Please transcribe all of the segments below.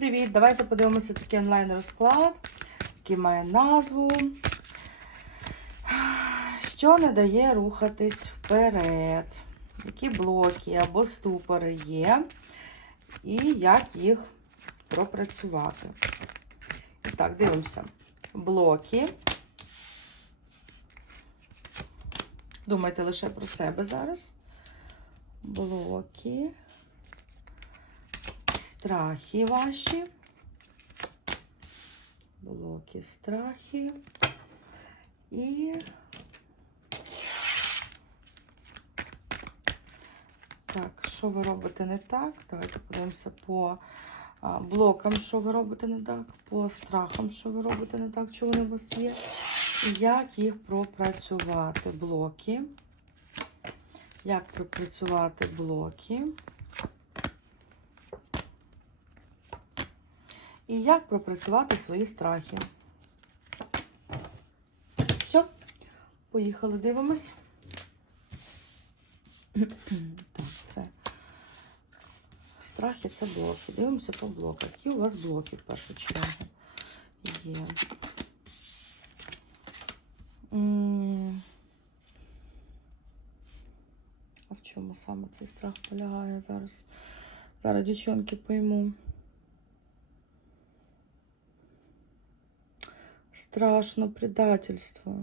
Привіт! Давайте подивимося такий онлайн-розклад, який має назву. Що не дає рухатись вперед? Які блоки або ступори є, і як їх пропрацювати? І так, дивимося. Блоки. Думайте лише про себе зараз. Блоки. Страхи ваші. Блоки страхи. І так, що ви робите не так? Давайте подивимося по блокам, що ви робите не так, по страхам, що ви робите не так, що вони у вас є. Як їх пропрацювати блоки. Як пропрацювати блоки. І як пропрацювати свої страхи. Все, поїхали, дивимось. Так, це страхи це блоки. Дивимося по блоках. Які у вас блоки в першу чергу є? А в чому саме цей страх полягає зараз? Зараз дівчонки пойму. Страшно предательство.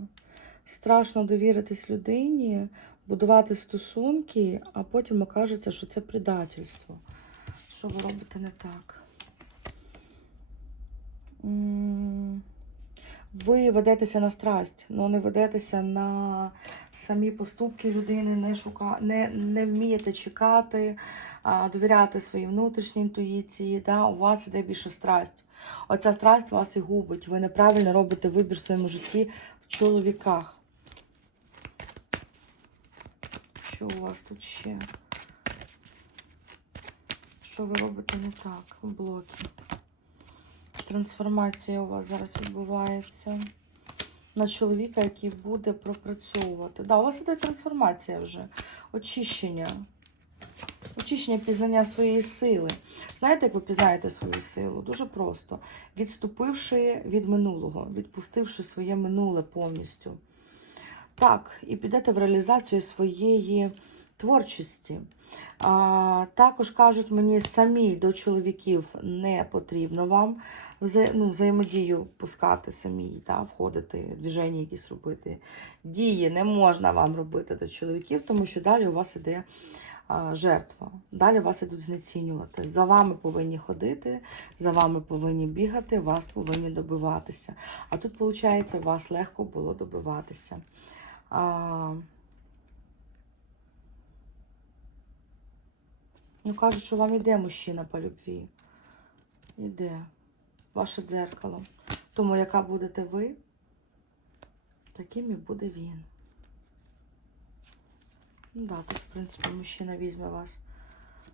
Страшно довіритись людині, будувати стосунки, а потім окажеться, що це предательство. Що ви робите не так? Ви ведетеся на страсть, але не ведетеся на самі поступки людини, не, шука... не, не вмієте чекати, а, довіряти своїй внутрішній інтуїції. Да? У вас іде більше страсть. Оця страсть вас і губить. Ви неправильно робите вибір в своєму житті в чоловіках. Що у вас тут ще? Що ви робите не так у блокі? Трансформація у вас зараз відбувається на чоловіка, який буде пропрацьовувати. Да, у вас іде трансформація вже, очищення. Очищення пізнання своєї сили. Знаєте, як ви пізнаєте свою силу? Дуже просто. Відступивши від минулого, відпустивши своє минуле повністю. Так, і підете в реалізацію своєї творчості. А, також кажуть мені, самі до чоловіків не потрібно вам вза, ну, взаємодію пускати самі, да, входити, движення якісь робити. Дії не можна вам робити до чоловіків, тому що далі у вас іде жертва. Далі вас ідуть знецінювати. За вами повинні ходити, за вами повинні бігати, вас повинні добиватися. А тут, виходить, вас легко було добиватися. Ну, кажуть, що вам іде мужчина по любві. Іде. Ваше дзеркало. Тому яка будете ви, таким і буде він. Ну да, тут, в принципі, мужчина візьме вас.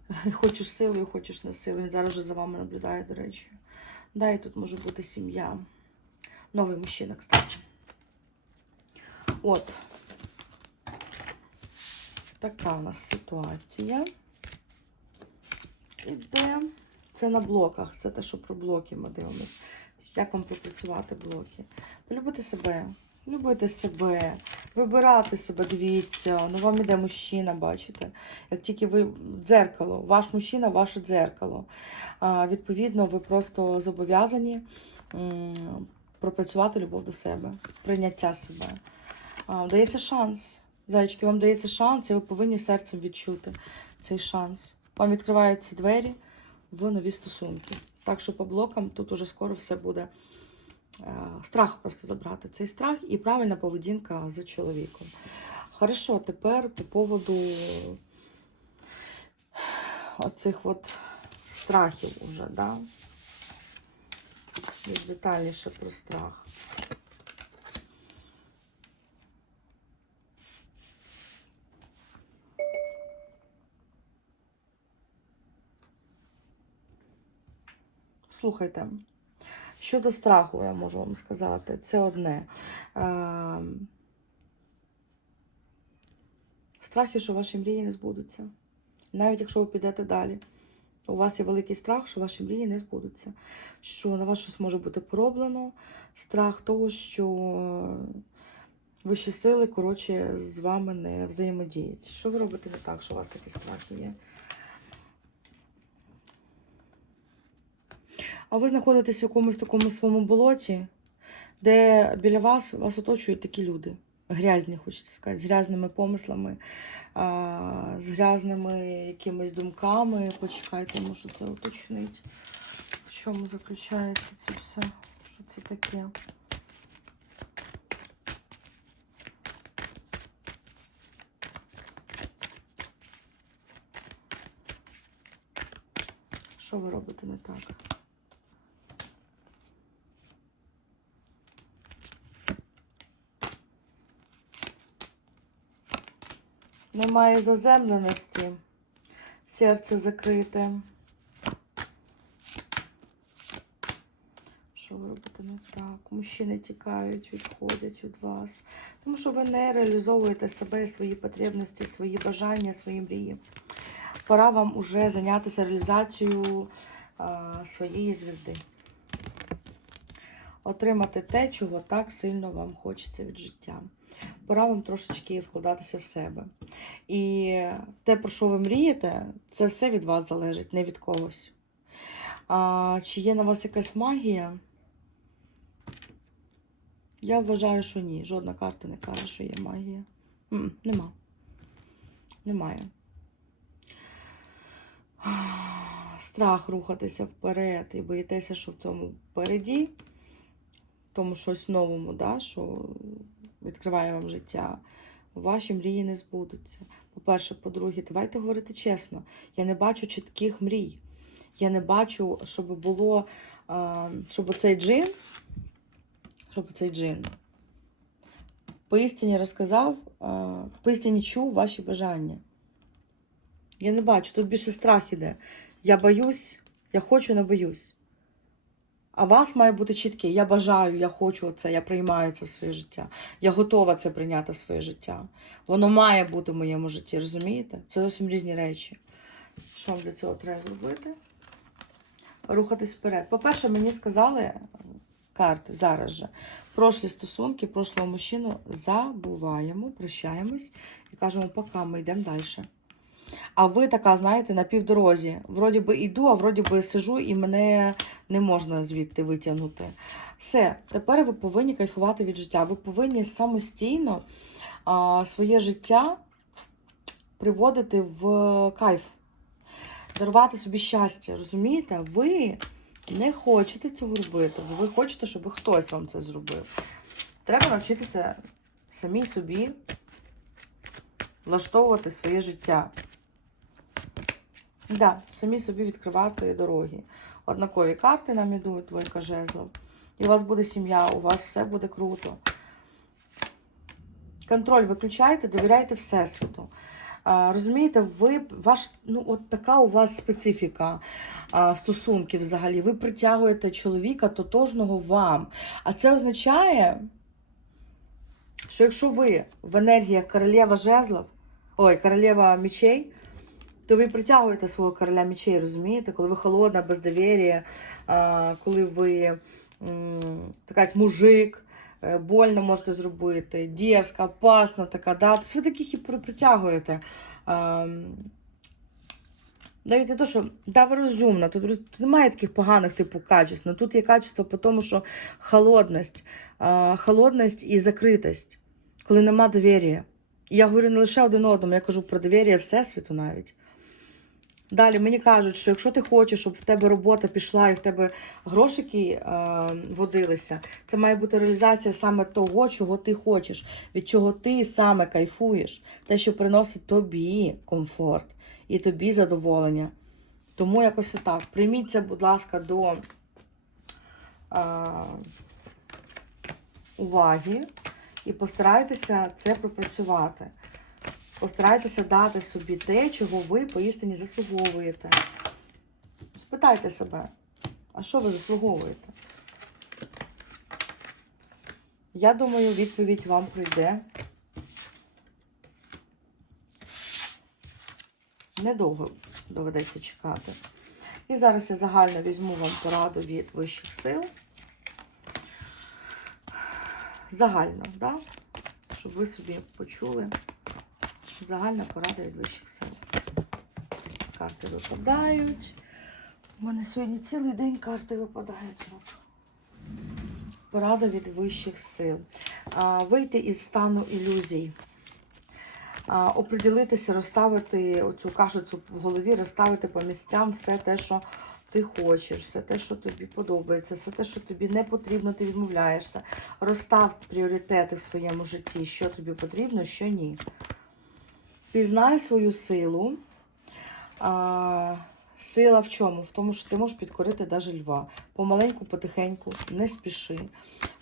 Хочеш силою, хочеш не силою. Зараз вже за вами наблюдає, до речі. Да, і тут може бути сім'я. Новий мужчина, кстати. От. Така у нас ситуація. Іде. Це на блоках. Це те, що про блоки ми дивимося. Як вам пропрацювати блоки? Полюбити себе, любити себе, вибирати себе, дивіться. Ну вам іде мужчина, бачите? Як тільки ви дзеркало, ваш мужчина, ваше дзеркало. А, відповідно, ви просто зобов'язані пропрацювати любов до себе, прийняття себе. А, дається шанс. Зайчики, вам дається шанс, і ви повинні серцем відчути цей шанс. Вам відкриваються двері в нові стосунки. Так що по блокам тут уже скоро все буде. Е, Страх просто забрати. Цей страх і правильна поведінка з чоловіком. Хорошо, тепер по поводу оцих от страхів уже, да? Більш детальніше про страх. Слухайте, щодо страху, я можу вам сказати, це одне. Е, Страхи, що ваші мрії не збудуться. Навіть якщо ви підете далі. У вас є великий страх, що ваші мрії не збудуться, що на вас щось може бути пороблено, страх того, що вищі сили, коротше, з вами не взаємодіють. Що ви робите не так, що у вас такі страхи є? А ви знаходитесь в якомусь такому своєму болоті, де біля вас вас оточують такі люди. Грязні, хочеться сказати, з грязними помислами, а, з грязними якимись думками. Почекайте, можу це уточнити. В чому заключається це все? Що це таке? Що ви робите не так? Немає заземленості, серце закрите. Що ви робите не так? Мужчини тікають, відходять від вас. Тому що ви не реалізовуєте себе, свої потребності, свої бажання, свої мрії. Пора вам уже зайнятися реалізацією а, своєї звізди. Отримати те, чого так сильно вам хочеться від життя. Пора вам трошечки вкладатися в себе. І те, про що ви мрієте, це все від вас залежить, не від когось. А чи є на вас якась магія? Я вважаю, що ні. Жодна карта не каже, що є магія. М, Нема. Немає. Страх рухатися вперед і боїтеся, що в цьому впереді, в тому щось новому, да, що відкриває вам життя, ваші мрії не збудуться. По-перше, по-друге, давайте говорити чесно. Я не бачу чітких мрій. Я не бачу, щоб було, щоб цей джин, щоб цей джин поістині розказав, поістині чув ваші бажання. Я не бачу, тут більше страх іде. Я боюсь, я хочу, не боюсь. А вас має бути чітке. Я бажаю, я хочу це, я приймаю це в своє життя. Я готова це прийняти в своє життя. Воно має бути в моєму житті, розумієте? Це зовсім різні речі. Що вам для цього треба зробити? Рухатись вперед. По-перше, мені сказали карти зараз же. Прошлі стосунки, прошлого мужчину забуваємо, прощаємось і кажемо, пока ми йдемо далі. А ви така, знаєте, на півдорозі. Вроді би йду, а вроді би сижу, і мене не можна звідти витягнути. Все, тепер ви повинні кайфувати від життя. Ви повинні самостійно а, своє життя приводити в кайф, дарувати собі щастя. Розумієте? Ви не хочете цього робити, бо ви хочете, щоб хтось вам це зробив. Треба навчитися самій собі влаштовувати своє життя. Да, самі собі відкривати дороги. Однакові карти нам ідуть, двойка жезлов. І у вас буде сім'я, у вас все буде круто. Контроль виключайте, довіряйте Всесвіту. Розумієте, ви ваш, ну, от така у вас специфіка а, стосунків взагалі. Ви притягуєте чоловіка тотожного вам. А це означає, що якщо ви в енергіях королева жезлов, ой, королева мечей, то ви притягуєте свого короля мечей, розумієте? Коли ви холодна, без довір'я, коли ви така як мужик, е, больно можете зробити, дерзка, опасна така, да? Тобто ви таких і притягуєте. Навіть не то, що да, ви розумна, тут, тут немає таких поганих типу качеств, але тут є качество по тому, що холодність, холодність і закритість, коли нема довір'я. Я говорю не лише один одному, я кажу про довір'я Всесвіту навіть. Далі мені кажуть, що якщо ти хочеш, щоб в тебе робота пішла і в тебе грошики е, водилися, це має бути реалізація саме того, чого ти хочеш, від чого ти саме кайфуєш, те, що приносить тобі комфорт і тобі задоволення. Тому якось отак. Прийміть це, будь ласка, до е, уваги і постарайтеся це пропрацювати. Постарайтеся дати собі те, чого ви поістині заслуговуєте. Спитайте себе, а що ви заслуговуєте? Я думаю, відповідь вам прийде. Недовго доведеться чекати. І зараз я загально візьму вам пораду від вищих сил. Загально, да? щоб ви собі почули. Загальна порада від вищих сил. Карти випадають. У мене сьогодні цілий день карти випадають. Порада від вищих сил. Вийти із стану ілюзій. Оприділитися, розставити оцю кашицю в голові, розставити по місцям все те, що ти хочеш, все те, що тобі подобається, все те, що тобі не потрібно, ти відмовляєшся. Розстав пріоритети в своєму житті, що тобі потрібно, що ні. Пізнай свою силу. А, сила в чому? В тому, що ти можеш підкорити навіть льва. Помаленьку, потихеньку, не спіши.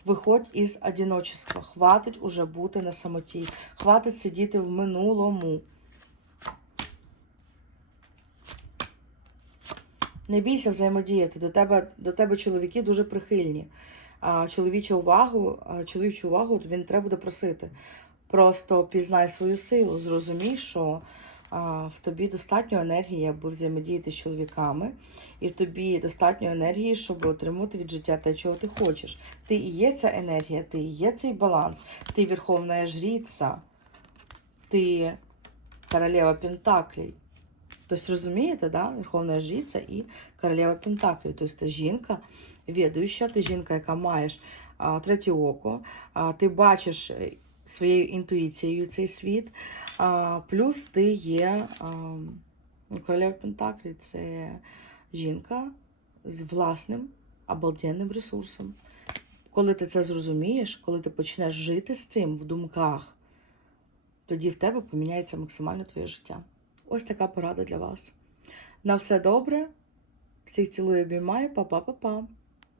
Виходь із одиночества. Хватить уже бути на самоті. Хватить сидіти в минулому. Не бійся взаємодіяти. До тебе, до тебе чоловіки дуже прихильні. А чоловічу увагу, чоловічу увагу він треба буде просити. Просто пізнай свою силу, зрозумій, що а, в тобі достатньо енергії, аби взаємодіяти з чоловіками, і в тобі достатньо енергії, щоб отримати від життя те, чого ти хочеш. Ти і є ця енергія, ти і є цей баланс, ти верховна жриця, ти королева Пентаклей. Тобто, розумієте, да? Верховна жриця і королева Пентаклів. Тобто ти жінка відуюча, ти жінка, яка маєш а, третє око, а, ти бачиш своєю інтуїцією цей світ, а, плюс ти є ну, королева Пентаклі це жінка з власним обалденним ресурсом. Коли ти це зрозумієш, коли ти почнеш жити з цим в думках, тоді в тебе поміняється максимально твоє життя. Ось така порада для вас. На все добре. Всіх цілую, обіймаю, па-па-па-па.